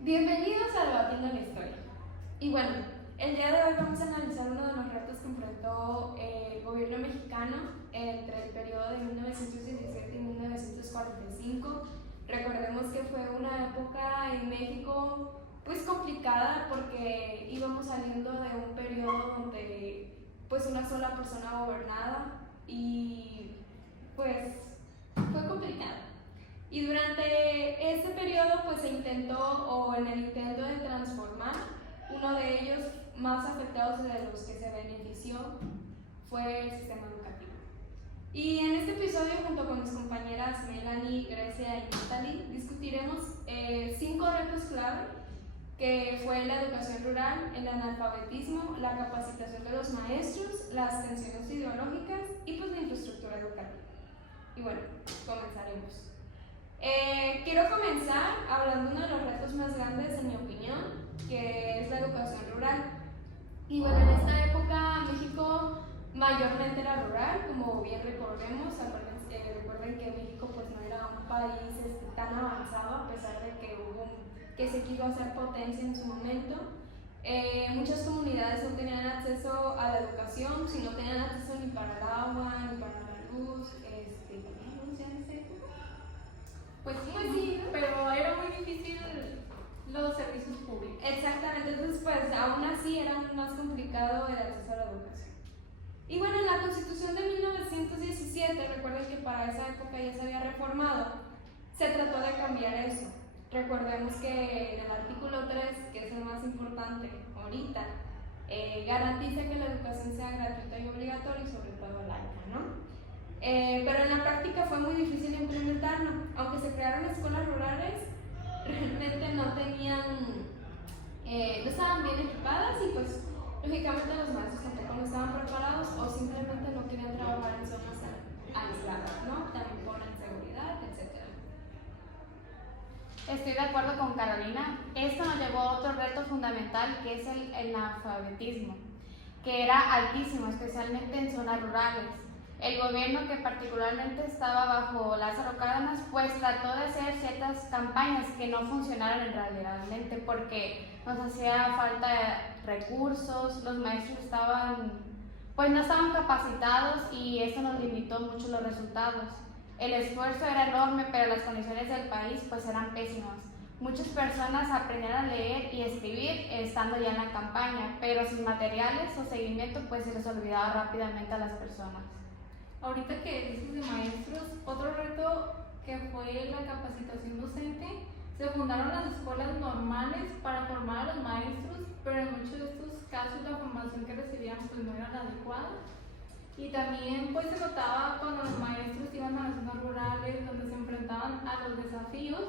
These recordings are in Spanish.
Bienvenidos a Debatiendo la Historia. Y bueno, el día de hoy vamos a analizar uno de los retos que enfrentó el gobierno mexicano entre el periodo de 1917 y 1945. Recordemos que fue una época en México pues complicada porque íbamos saliendo de un periodo donde pues una sola persona gobernaba y pues fue complicado. Y durante ese periodo pues se intentó, o en el intento de transformar, uno de ellos más afectados de los que se benefició fue el sistema educativo. Y en este episodio, junto con mis compañeras Melanie, Grecia y Natalie, discutiremos 5 retos clave, que fue la educación rural, el analfabetismo, la capacitación de los maestros, las tensiones ideológicas y pues la infraestructura educativa. Y bueno, comenzaremos. Quiero comenzar hablando de uno de los retos más grandes, en mi opinión, que es la educación rural. Y bueno, en esta época México mayormente era rural, como bien recordemos. Recuerden que México pues no era un país tan avanzado, a pesar de que se quiso hacer potencia en su momento. Muchas comunidades no tenían acceso a la educación, si no tenían acceso ni para el agua, ni para la luz, Pues sí, pero era muy difícil los servicios públicos. Exactamente, entonces pues aún así era más complicado el acceso a la educación. Y bueno, en la Constitución de 1917, recuerden que para esa época ya se había reformado, se trató de cambiar eso. Recordemos que en el artículo 3, que es el más importante ahorita, garantiza que la educación sea gratuita y obligatoria y sobre todo laica, ¿no? Pero en la práctica fue muy difícil implementarlo. Aunque se crearon escuelas rurales, realmente no estaban bien equipadas y pues lógicamente los maestros tampoco no estaban preparados o simplemente no querían trabajar en zonas aisladas, ¿no? También por la inseguridad, etc. Estoy de acuerdo con Carolina. Esto nos llevó a otro reto fundamental, que es el analfabetismo, que era altísimo, especialmente en zonas rurales. El gobierno, que particularmente estaba bajo Lázaro Cárdenas, pues trató de hacer ciertas campañas que no funcionaron en realmente, porque nos hacía falta recursos, los maestros no estaban capacitados y eso nos limitó mucho los resultados. El esfuerzo era enorme, pero las condiciones del país pues eran pésimas. Muchas personas aprendieron a leer y escribir estando ya en la campaña, pero sin materiales o seguimiento pues se les olvidaba rápidamente a las personas. Ahorita que dices de maestros, otro reto que fue la capacitación docente, se fundaron las escuelas normales para formar a los maestros, pero en muchos de estos casos la formación que recibían pues no era la adecuada. Y también pues se notaba cuando los maestros iban a las zonas rurales donde se enfrentaban a los desafíos,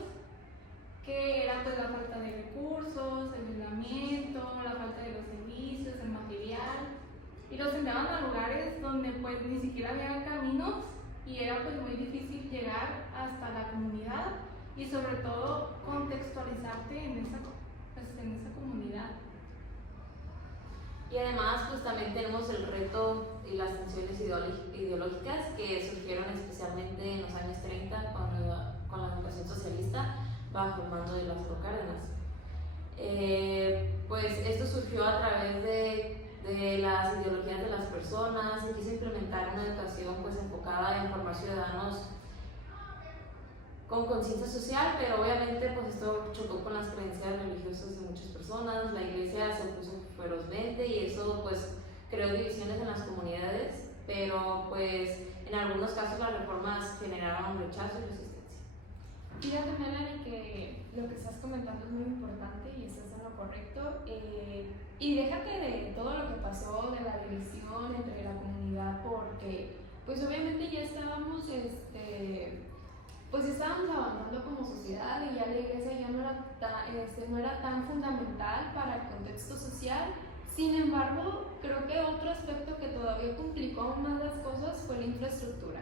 que era pues la falta de recursos, el aislamiento, la falta de los servicios, el material, y los enviaban a lugares donde pues ni siquiera había caminos y era pues muy difícil llegar hasta la comunidad y sobre todo contextualizarte en esa comunidad. Y además pues también tenemos el reto y las tensiones ideológicas que surgieron especialmente en los años 30 con la educación socialista bajo el mando de Lázaro Cárdenas. Pues esto surgió a través de las ideologías de las personas. Se quiso implementar una educación pues enfocada en formar ciudadanos con conciencia social, pero obviamente pues esto chocó con las creencias religiosas de muchas personas. La iglesia se opuso ferozmente y eso pues creó divisiones en las comunidades, pero pues en algunos casos las reformas generaron rechazo y resistencia. Fíjate, Melanie, que lo que estás comentando es muy importante y estás en lo correcto. Y déjate de todo lo que pasó, de la división entre la comunidad, porque pues obviamente ya estábamos avanzando como sociedad y ya la iglesia ya no era tan fundamental para el contexto social. Sin embargo, creo que otro aspecto que todavía complicó aún más las cosas fue la infraestructura.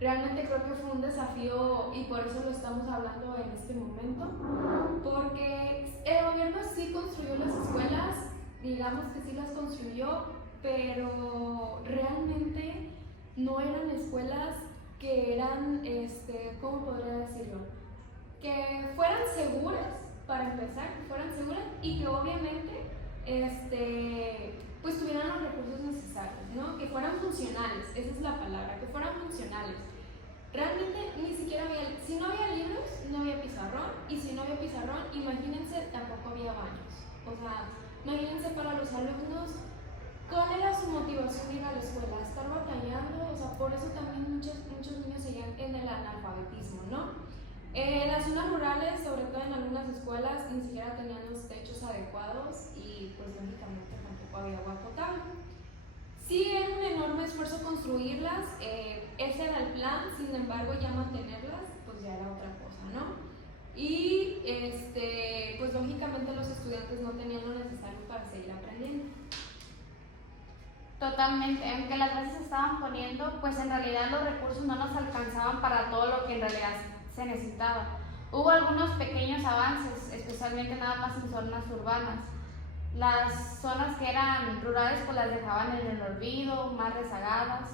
Realmente creo que fue un desafío y por eso lo estamos hablando en este momento, porque el gobierno sí construyó las escuelas, digamos que sí las construyó, pero realmente no eran escuelas que eran, ¿cómo podría decirlo? que fueran seguras, para empezar, que fueran seguras y que obviamente pues tuvieran los recursos necesarios, ¿no? Que fueran funcionales, esa es la palabra, que fueran funcionales. Realmente ni siquiera había, si no había libros, no había pizarrón, y si no había pizarrón, imagínense, tampoco había baños. O sea, imagínense para los alumnos, ¿cuál era su motivación de ir a la escuela? Estar batallando, o sea, por eso también muchos niños seguían en el analfabetismo, ¿no? En las zonas rurales, sobre todo en algunas escuelas, ni siquiera tenían los techos adecuados y pues lógicamente tampoco había agua potable. Sí, era un enorme esfuerzo construirlas, ese era el plan, sin embargo ya mantenerlas pues ya era otra cosa, ¿no? Y pues lógicamente los estudiantes no tenían lo necesario para seguir aprendiendo. Totalmente, aunque las bases se estaban poniendo, pues en realidad los recursos no nos alcanzaban para todo lo que en realidad se necesitaba. Hubo algunos pequeños avances, especialmente nada más en zonas urbanas. Las zonas que eran rurales pues las dejaban en el olvido, más rezagadas,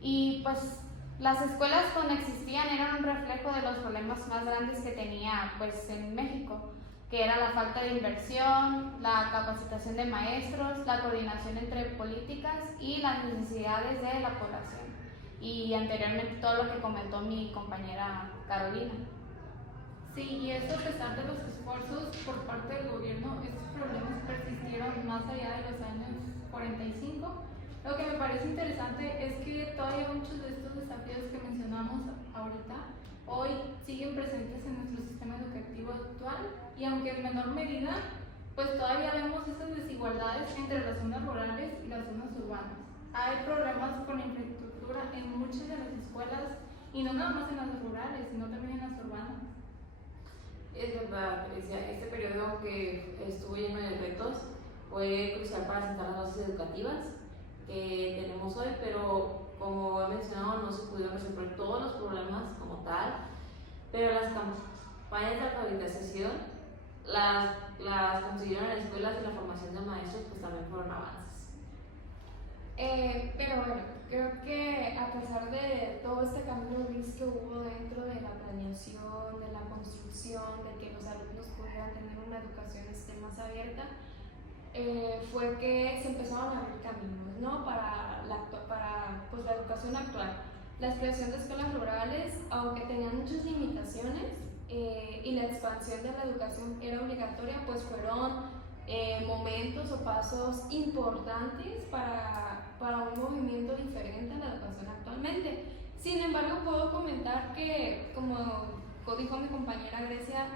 y pues las escuelas cuando existían eran un reflejo de los problemas más grandes que tenía pues en México, que era la falta de inversión, la capacitación de maestros, la coordinación entre políticas y las necesidades de la población. Y anteriormente todo lo que comentó mi compañera Carolina. Sí, y eso a pesar de los esfuerzos por parte del gobierno, estos problemas persistieron más allá de los años 45. Lo que me parece interesante es que todavía muchos de estos desafíos que mencionamos ahorita hoy siguen presentes en nuestro sistema educativo actual, y aunque en menor medida, pues todavía vemos esas desigualdades entre las zonas rurales y las zonas urbanas. Hay problemas con la infraestructura en muchas de las escuelas, y no nada más en las rurales, sino también en las urbanas. Es verdad, Patricia, este periodo que estuvo lleno de retos fue crucial para sentar las bases educativas que tenemos hoy, pero como he mencionado, no se pudieron resolver todos los problemas como tal, pero las campañas de alfabetización las consiguieron en las escuelas, y la formación de maestros pues también fueron avances. Pero bueno, creo que a pesar de todo este cambio gris que hubo dentro de la planeación, de la construcción, de que los alumnos pudieran tener una educación más abierta, fue que se empezaron a abrir caminos, ¿no? para pues, la educación actual. La creación de escuelas rurales, aunque tenían muchas limitaciones y la expansión de la educación era obligatoria, pues fueron momentos o pasos importantes para un movimiento diferente a la educación actualmente. Sin embargo, puedo comentar que, como dijo mi compañera Grecia,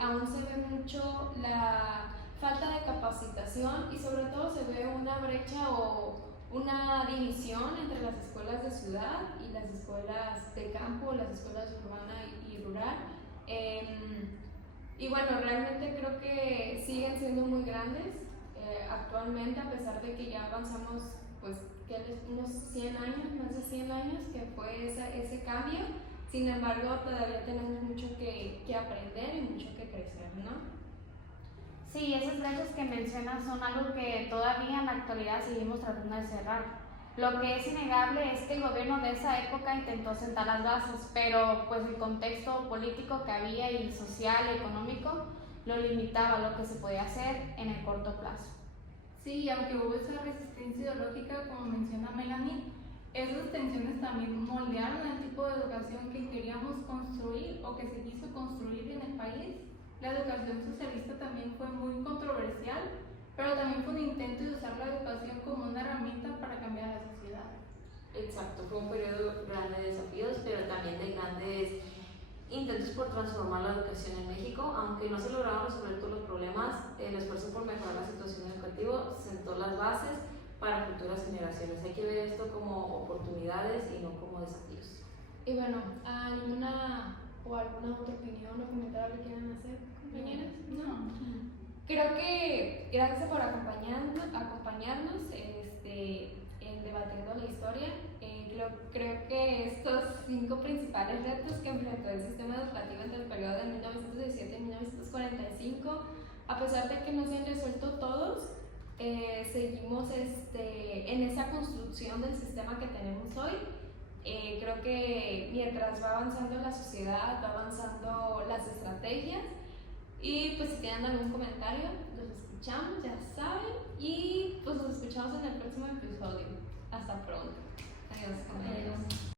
aún se ve mucho la falta de capacitación, y sobre todo se ve una brecha o una división entre las escuelas de ciudad y las escuelas de campo, las escuelas urbana y rural. Y bueno, realmente creo que siguen siendo muy grandes actualmente, a pesar de que ya avanzamos pues unos 100 años, más de 100 años que fue ese cambio. Sin embargo, todavía tenemos mucho que aprender y mucho que crecer, ¿no? Sí, esas brechas que mencionas son algo que todavía en la actualidad seguimos tratando de cerrar. Lo que es innegable es que el gobierno de esa época intentó sentar las bases, pero pues el contexto político que había y social y económico lo limitaba a lo que se podía hacer en el corto plazo. Sí, y aunque hubo esa resistencia ideológica, como menciona Melanie, esas tensiones también moldearon el tipo de educación que queríamos construir o que se quiso construir en el país. La educación socialista también fue muy controversial, pero también fue un intento de usar la educación como una herramienta para cambiar la sociedad. Exacto, fue un periodo grande de desafíos, pero también de grandes intentos por transformar la educación en México. Aunque no se lograron resolver todos los problemas, el esfuerzo por mejorar la situación educativa sentó las bases para futuras generaciones. Hay que ver esto como oportunidades y no como desafíos. Y bueno, ¿alguna otra opinión o comentario que quieran hacer, compañeras? No. Creo que gracias por acompañarnos en Debatiendo la Historia. Creo que estos 5 principales retos que enfrentó el sistema educativo entre el periodo de 1917 y 1945, a pesar de que no se han resuelto todos, seguimos en esa construcción del sistema que tenemos hoy. Creo que mientras va avanzando la sociedad, va avanzando las estrategias. Y pues si tienen algún comentario, los escuchamos, ya saben. Y pues los escuchamos en el próximo episodio.